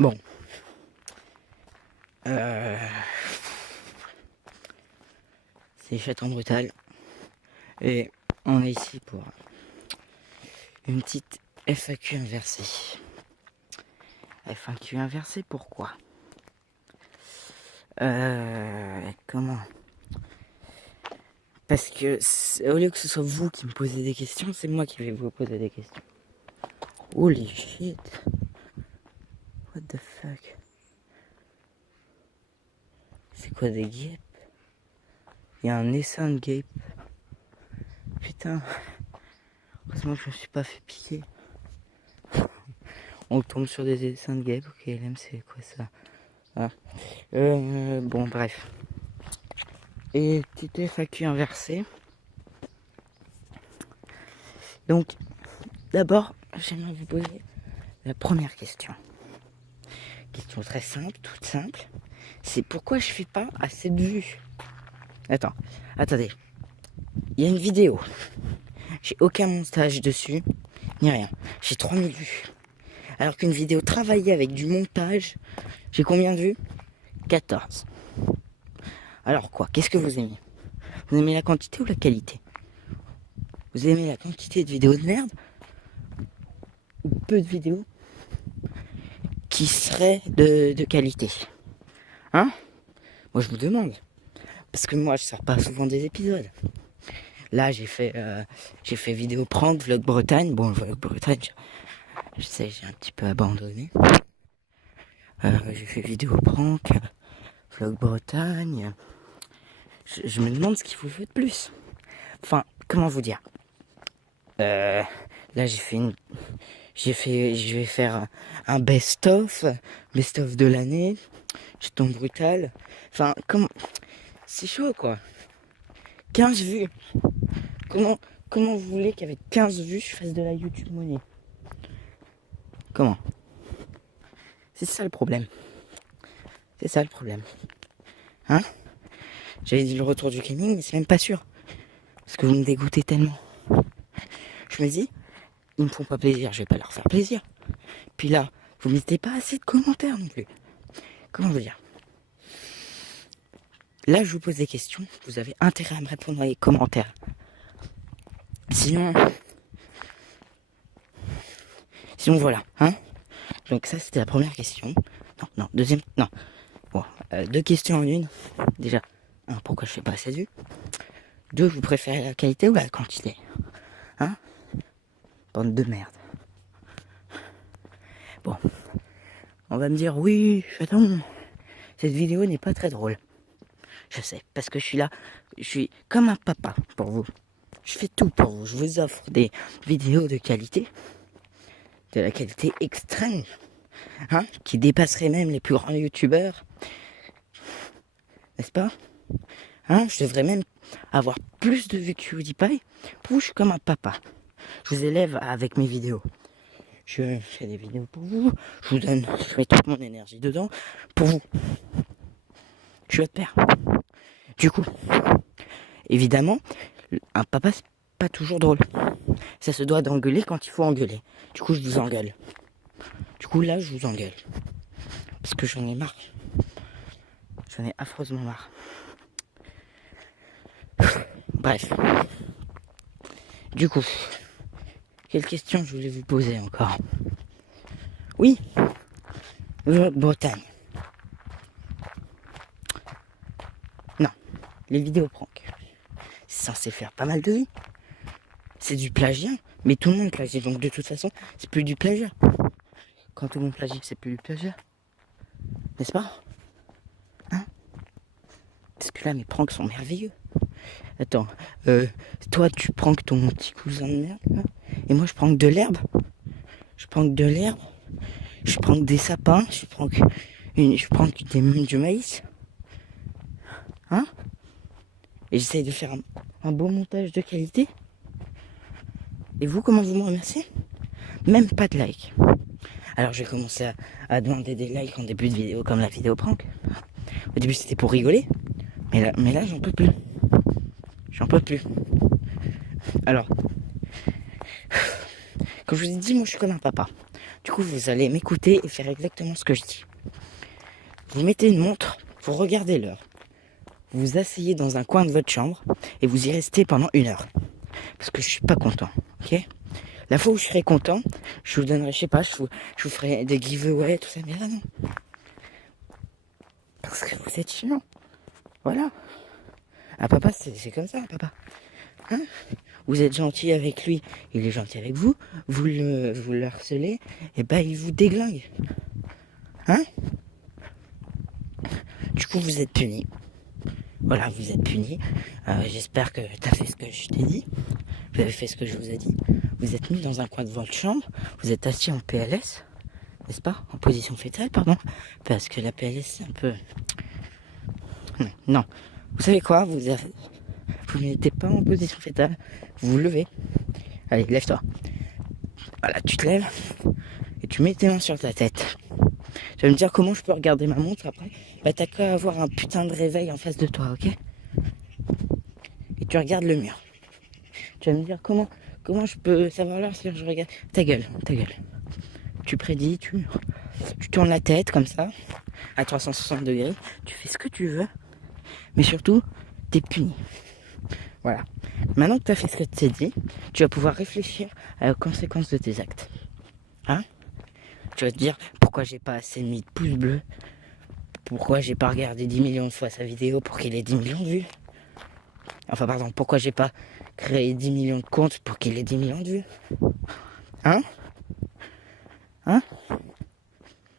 Bon. C'est Chaton Brutal. Et on est ici pour une petite FAQ inversée. FAQ inversée, pourquoi? Comment? Parce que au lieu que ce soit vous qui me posez des questions, c'est moi qui vais vous poser des questions. Holy shit. What the fuck? C'est quoi des guêpes? Il y a un essaim de guêpes. Putain. Heureusement que je me suis pas fait piquer. On tombe sur des essaims de guêpes. Ok, LM, c'est quoi ça? Ah. Bon, bref. Et petite FAQ inversée. Donc, d'abord, j'aimerais vous poser la première question. Question très simple, toute simple. C'est pourquoi je fais pas assez de vues. Attendez. Il y a une vidéo. J'ai aucun montage dessus, ni rien. J'ai 3000 vues. Alors qu'une vidéo travaillée avec du montage, j'ai combien de vues? 14. Alors quoi? Qu'est-ce que vous aimez? Vous aimez la quantité ou la qualité? Vous aimez la quantité de vidéos de merde? Ou peu de vidéos qui seraient de qualité? Hein? Moi je vous demande. Parce que moi je sors pas souvent des épisodes. Là j'ai fait vidéo prank, vlog Bretagne. Bon, vlog Bretagne, je sais, j'ai un petit peu abandonné. J'ai fait vidéo prank, vlog Bretagne. Je me demande ce qu'il faut faire de plus. Enfin, comment vous dire? Là je vais faire un best-of de l'année. Chaton Brutal. Enfin, c'est chaud quoi. 15 vues. Comment vous voulez qu'avec 15 vues je fasse de la YouTube money? Comment? C'est ça le problème. C'est ça le problème. Hein? J'avais dit le retour du gaming, mais c'est même pas sûr. Parce que vous me dégoûtez tellement. Je me dis, ils me font pas plaisir, je vais pas leur faire plaisir. Puis là, vous mettez pas assez de commentaires non plus. Comment vous dire? Là, je vous pose des questions, vous avez intérêt à me répondre dans les commentaires. Sinon voilà, hein? Donc ça, c'était la première question. Non, deuxième, non. Bon, 2 questions en une. Déjà, 1, pourquoi je fais pas assez de vues? 2, vous préférez la qualité ou la quantité? Hein? Bande de merde. Bon. On va me dire, oui, chaton, cette vidéo n'est pas très drôle. Je sais, parce que je suis là, je suis comme un papa pour vous. Je fais tout pour vous. Je vous offre des vidéos de qualité. De la qualité extrême. Hein, qui dépasserait même les plus grands youtubeurs. N'est-ce pas? Hein, je devrais même avoir plus de vues que PewDiePie. Pour vous, je suis comme un papa. Je vous élève avec mes vidéos. Je fais des vidéos pour vous. Je mets toute mon énergie dedans. Pour vous. Je suis votre père. Du coup, évidemment, un papa, c'est pas toujours drôle. Ça se doit d'engueuler quand il faut engueuler. Du coup, je vous engueule. Du coup, là, je vous engueule. Parce que j'en ai marre. J'en ai affreusement marre. Bref. Du coup, quelle question je voulais vous poser encore? Oui, Bretagne. Non, les vidéos prank. C'est censé faire pas mal de vues. C'est du plagiat, mais tout le monde plagie, donc de toute façon, c'est plus du plagiat. Quand tout le monde plagie, c'est plus du plagiat. N'est-ce pas? Hein? Parce que là, mes pranks sont merveilleux. Attends, toi, tu pranks ton petit cousin de merde, là, et moi, je prank de l'herbe. Je prank de l'herbe. Je prank des sapins. Je prank du maïs. Hein? Et j'essaye de faire un beau montage de qualité. Et vous, comment vous me remerciez? Même pas de like. Alors je vais commencer à demander des likes en début de vidéo, comme la vidéo prank. Au début c'était pour rigoler. Mais là j'en peux plus. J'en peux plus. Alors, comme je vous ai dit, moi je suis comme un papa. Du coup, coup, vous allez m'écouter et faire exactement ce que je dis. Vous mettez une montre, vous regardez l'heure. Vous vous asseyez dans un coin de votre chambre et vous y restez pendant 1 heure. Parce que je suis pas content, ok? La fois où je serai content, je vous donnerai, je sais pas, je vous ferai des giveaways, tout ça, mais là non. Parce que vous êtes chiant. Voilà. Ah papa, c'est comme ça, papa. Hein? Vous êtes gentil avec lui, il est gentil avec vous. Vous le harcelez, et bah il vous déglingue. Hein? Du coup, vous êtes puni. Voilà, vous êtes puni. J'espère que t'as fait ce que je t'ai dit. Vous avez fait ce que je vous ai dit. Vous êtes mis dans un coin de votre chambre. Vous êtes assis en PLS. N'est-ce pas? En position fétale, pardon. Parce que la PLS, c'est un peu... Non. Vous savez quoi? Vous n'êtes pas en position fétale. Vous vous levez. Allez, lève-toi. Voilà, tu te lèves. Et tu mets tes mains sur ta tête. Tu vas me dire comment je peux regarder ma montre après? Bah t'as qu'à avoir un putain de réveil en face de toi, ok? Et tu regardes le mur. Tu vas me dire comment je peux savoir l'heure si je regarde... Ta gueule. Tu prédis, tu tournes la tête comme ça, à 360 degrés. Tu fais ce que tu veux. Mais surtout, t'es puni. Voilà. Maintenant que t'as fait ce que tu t'es dit, tu vas pouvoir réfléchir aux conséquences de tes actes. Hein? Tu vas te dire pourquoi j'ai pas assez mis de pouces bleus, pourquoi j'ai pas regardé 10 millions de fois sa vidéo pour qu'il ait 10 millions de vues. Enfin pardon, pourquoi j'ai pas créé 10 millions de comptes pour qu'il ait 10 millions de vues. Hein?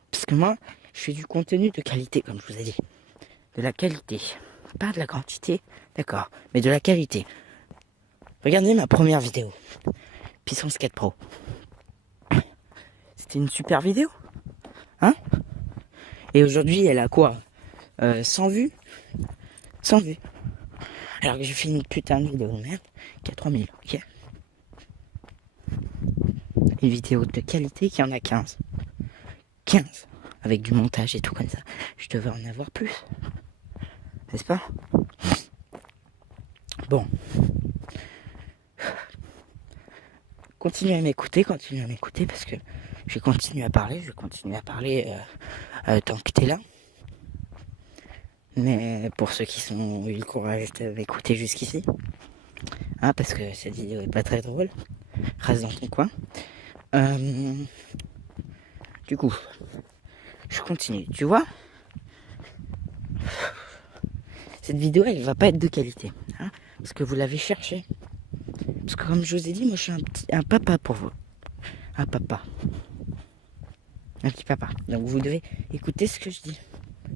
Parce que moi, je fais du contenu de qualité, comme je vous ai dit. De la qualité. Pas de la quantité, d'accord, mais de la qualité. Regardez ma première vidéo. Puissance 4 Pro. C'était une super vidéo. Hein? Et aujourd'hui, elle a quoi? 100 vues? 100 vues. Alors que j'ai fait une putain de vidéo de merde qui a 3000, ok? Une vidéo de qualité qui en a 15. 15. Avec du montage et tout comme ça. Je devais en avoir plus. N'est-ce pas? Bon. Continuez à m'écouter parce que je vais continuer à parler tant que t'es là. Mais pour ceux qui ont eu le courage de m'écouter jusqu'ici, hein, parce que cette vidéo est pas très drôle, reste dans ton coin. Du coup, je continue, tu vois. Cette vidéo, elle va pas être de qualité, hein, parce que vous l'avez cherché. Parce que comme je vous ai dit, moi je suis un papa pour vous. Un papa. Un petit papa. Donc vous devez écouter ce que je dis.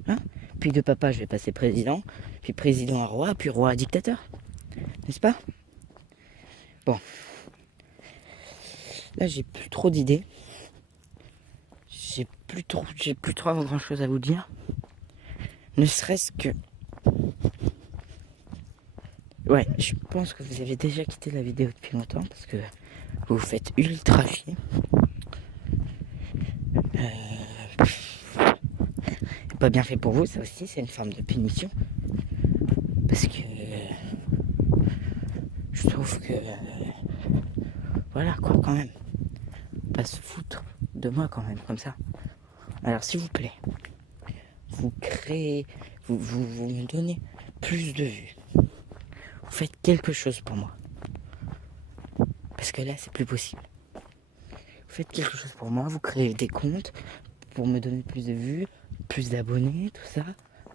Hein? Puis de papa, je vais passer président. Puis président à roi. Puis roi à dictateur. N'est-ce pas? Bon. Là, j'ai plus trop d'idées. J'ai plus trop grand chose à vous dire. Ne serait-ce que... Ouais, je pense que vous avez déjà quitté la vidéo depuis longtemps parce que vous vous faites ultra chier. Pas bien fait pour vous, ça aussi, c'est une forme de punition. Parce que... je trouve que... voilà, quoi, quand même. Pas se foutre de moi, quand même, comme ça. Alors, s'il vous plaît, vous créez... Vous me donnez plus de vues. Vous faites quelque chose pour moi. Parce que là, c'est plus possible. Vous faites quelque chose pour moi, vous créez des comptes pour me donner plus de vues, plus d'abonnés, tout ça.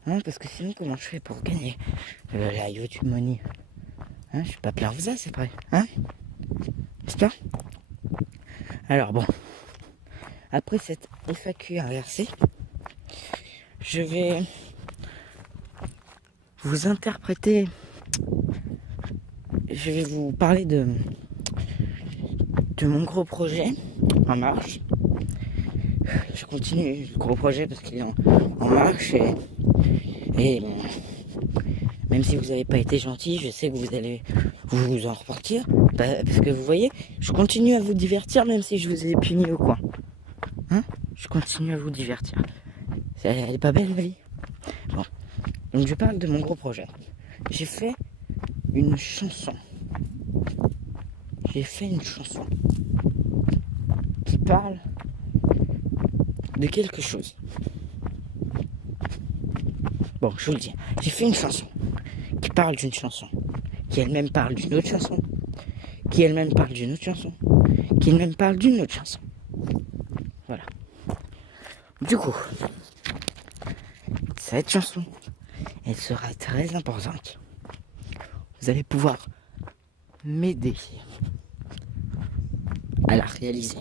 Hein, parce que sinon, comment je fais pour gagner la YouTube Money? Hein, je suis pas plein de ça, c'est vrai. Hein? N'est-ce pas? Alors bon. Après cette FAQ inversée, je vais vous interpréter. Je vais vous parler de mon gros projet en marche. Je continue le gros projet parce qu'il est en marche et même si vous n'avez pas été gentil, je sais que vous allez vous en repartir parce que vous voyez, je continue à vous divertir même si je vous ai puni au coin. Hein? Je continue à vous divertir. Elle est pas belle la vie. Bon, donc je parle de mon gros projet. J'ai fait une chanson. Qui parle de quelque chose. Bon, je vous le dis, j'ai fait une chanson qui parle d'une chanson, qui elle-même parle d'une autre chanson, qui elle-même parle d'une autre chanson, qui elle-même parle d'une autre chanson. Voilà. Du coup, cette chanson, elle sera très importante. Vous allez pouvoir m'aider à la réaliser.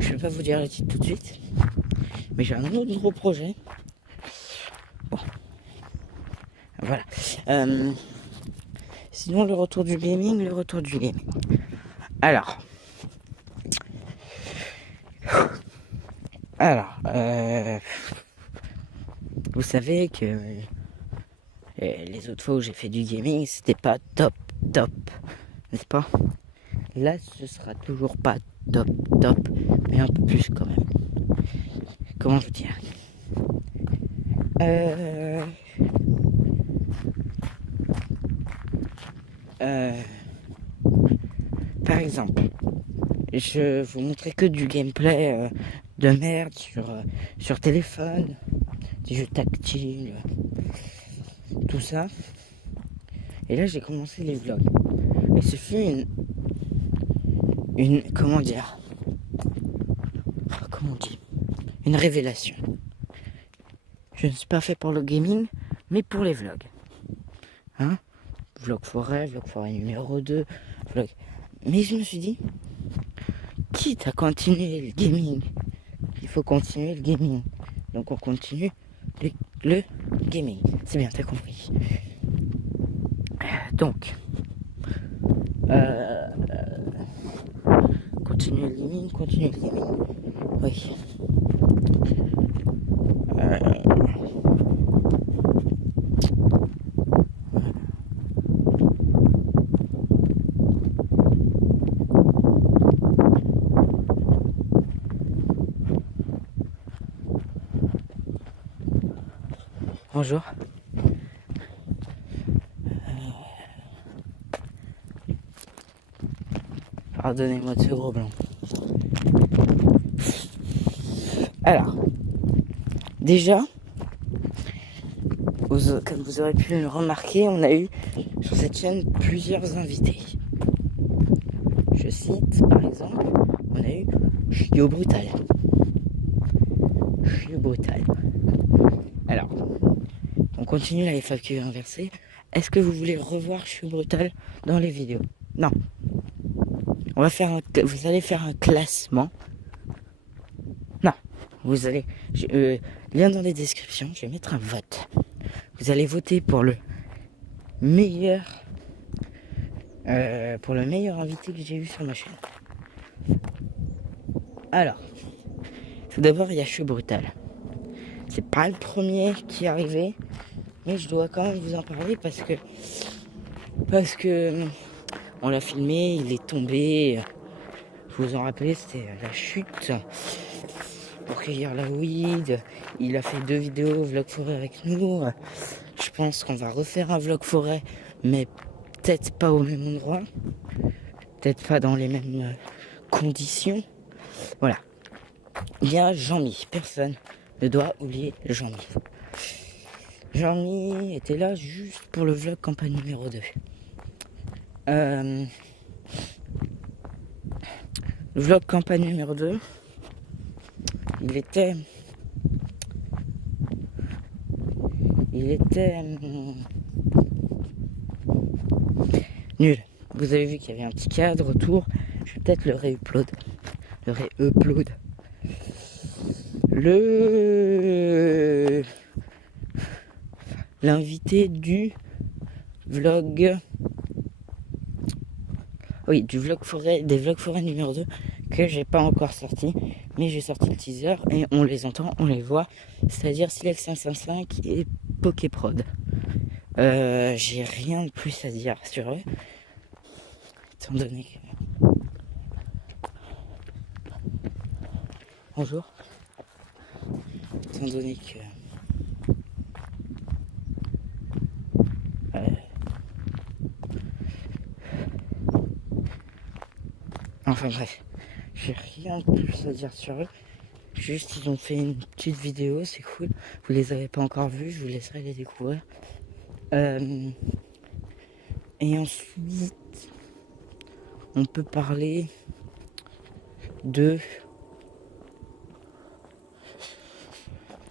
Je vais pas vous dire le titre tout de suite, mais j'ai un autre gros projet. Bon, voilà. Sinon, le retour du gaming. Alors, vous savez que les autres fois où j'ai fait du gaming, c'était pas top, n'est-ce pas? Là, ce sera toujours pas top, mais un peu plus quand même. Comment vous dire? Par exemple, je vous montrais que du gameplay de merde sur téléphone, des jeux tactiles, tout ça. Et là, j'ai commencé les vlogs. Et ce fut comment dire, comment on dit, une révélation. Je ne suis pas fait pour le gaming, mais pour les vlogs. Hein? Vlog forêt numéro 2, vlog. Mais je me suis dit, quitte à continuer le gaming, il faut continuer le gaming. Donc on continue le gaming. C'est bien, t'as compris. Donc, continuer le gaming. Oui. Bonjour. Pardonnez-moi de ce gros blanc. Alors, déjà, comme vous aurez pu le remarquer, on a eu sur cette chaîne plusieurs invités. Je cite, par exemple, on a eu Chiyo Brutal. Alors, on continue la FAQ inversée. Est-ce que vous voulez revoir Chiyo Brutal dans les vidéos? Non. Vous allez faire un classement. Non. Vous allez... lien dans les descriptions, je vais mettre un vote. Vous allez voter pour le meilleur invité que j'ai eu sur ma chaîne. Alors, tout d'abord, il y a Chiyo Brutal. C'est pas le premier qui est arrivé, mais je dois quand même vous en parler parce que on l'a filmé, il est tombé. Vous vous en rappelez, c'était la chute pour cueillir la weed. Il a fait 2 vidéos vlog forêt avec nous. Je pense qu'on va refaire un vlog forêt, mais peut-être pas au même endroit, peut-être pas dans les mêmes conditions. Voilà. Il y a Jean-Mi. Personne ne doit oublier Jean-Mi. Jean-Mi était là juste pour le vlog campagne numéro 2. Le vlog campagne numéro 2, il était nul. Vous avez vu qu'il y avait un petit cadre autour. Je vais peut-être le réupload. L'invité du vlog. Oui, des vlogs forêt numéro 2 que j'ai pas encore sorti, mais j'ai sorti le teaser et on les entend, on les voit, c'est-à-dire Silex 555 et Poképrod. J'ai rien de plus à dire sur eux, étant donné que... Bonjour. Étant donné que... Enfin bref, j'ai rien de plus à dire sur eux. Juste, ils ont fait une petite vidéo, c'est cool. Vous les avez pas encore vus, je vous laisserai les découvrir. Et ensuite, on peut parler du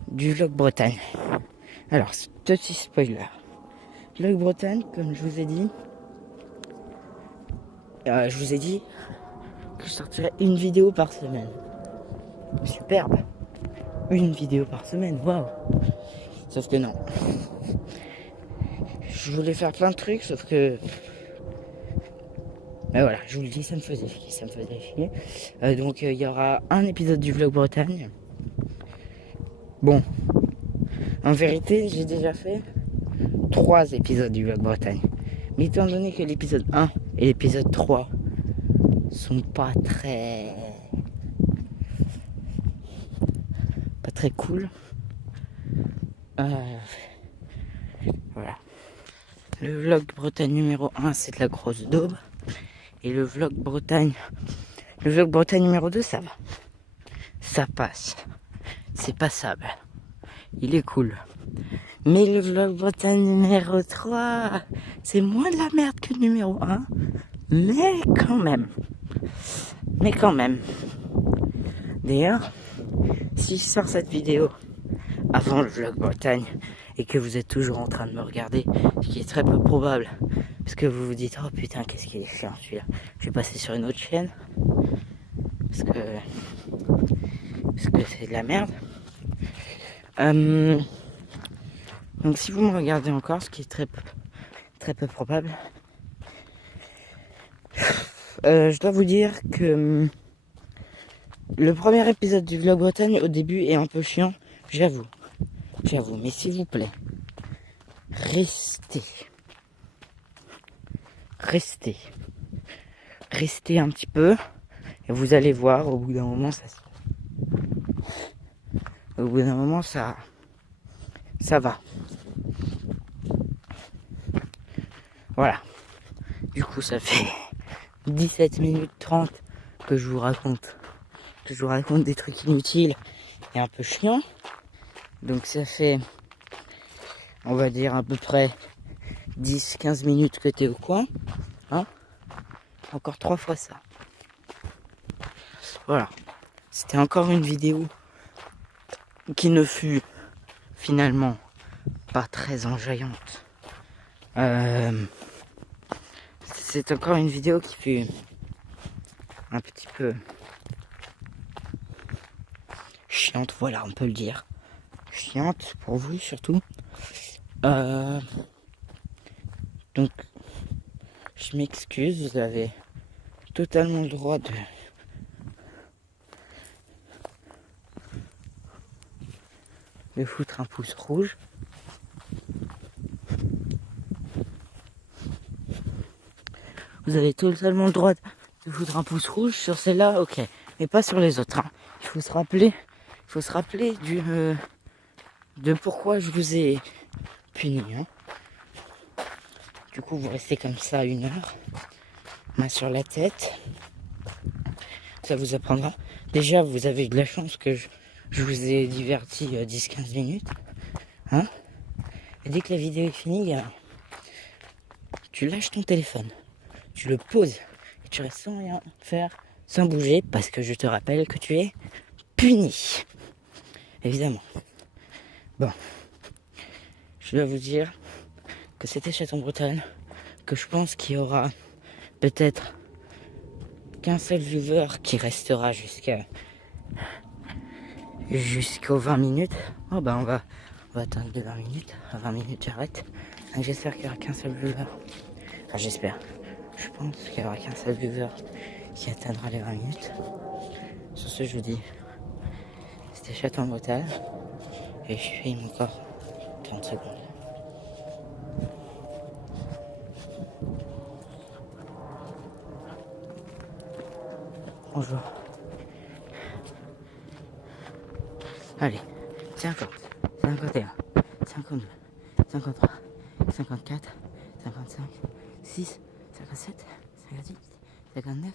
vlog Bretagne. Alors, petit spoiler. Vlog Bretagne, comme je vous ai dit, que je sortirais une vidéo par semaine. Superbe. Une vidéo par semaine, waouh. Sauf que non. Je voulais faire plein de trucs, sauf que... Mais voilà, je vous le dis, ça me faisait chier. Donc il y aura un épisode du vlog Bretagne. Bon, en vérité, j'ai déjà fait 3 épisodes du vlog Bretagne. Mais étant donné que l'épisode 1 et l'épisode 3 sont pas très cool. Voilà. Le vlog Bretagne numéro 1, c'est de la grosse daube. Et le vlog Bretagne numéro 2, ça va. Ça passe. C'est passable. Il est cool. Mais le vlog Bretagne numéro 3, c'est moins de la merde que le numéro 1. Mais quand même. D'ailleurs, si je sors cette vidéo avant le vlog Bretagne et que vous êtes toujours en train de me regarder, ce qui est très peu probable, parce que vous vous dites oh putain qu'est-ce qu'il est chiant celui-là, je vais passer sur une autre chaîne parce que c'est de la merde. Donc si vous me regardez encore, ce qui est très peu probable, je dois vous dire que le premier épisode du vlog Bretagne au début est un peu chiant, j'avoue, mais s'il vous plaît, restez un petit peu et vous allez voir, au bout d'un moment ça va. Voilà. Du coup, ça fait 17 minutes 30 que je vous raconte des trucs inutiles et un peu chiants. Donc ça fait, on va dire à peu près 10-15 minutes que t'es au coin. Hein, encore 3 fois ça. Voilà. C'était encore une vidéo qui ne fut finalement pas très enjaillante. C'est encore une vidéo qui fut un petit peu chiante, voilà, on peut le dire. Chiante pour vous surtout. Donc, je m'excuse, vous avez totalement le droit de foutre un pouce rouge. Vous avez totalement le droit de foutre un pouce rouge sur celle-là, ok, mais pas sur les autres. Hein. Il faut se rappeler de pourquoi je vous ai puni. Hein. Du coup, vous restez comme ça 1 heure, main sur la tête. Ça vous apprendra. Déjà, vous avez eu de la chance que je vous ai diverti 10-15 minutes. Hein. Et dès que la vidéo est finie, tu lâches ton téléphone. Tu le poses et tu restes sans rien faire, sans bouger, parce que je te rappelle que tu es puni. Évidemment. Bon. Je dois vous dire que c'était Chaton Bretagne, que je pense qu'il y aura peut-être qu'un seul viewer qui restera jusqu'aux 20 minutes. Oh bah on va attendre les 20 minutes. À 20 minutes j'arrête. Donc j'espère qu'il n'y aura qu'un seul viewer. Enfin j'espère. Je pense qu'il n'y aura qu'un seul viewer qui atteindra les 20 minutes. Sur ce je vous dis, c'était Chaton Bretagne. Et je filme encore 30 secondes. Bonjour. Allez, 50, 51, 52, 53, 54, 55, 6, 57, 58, 59,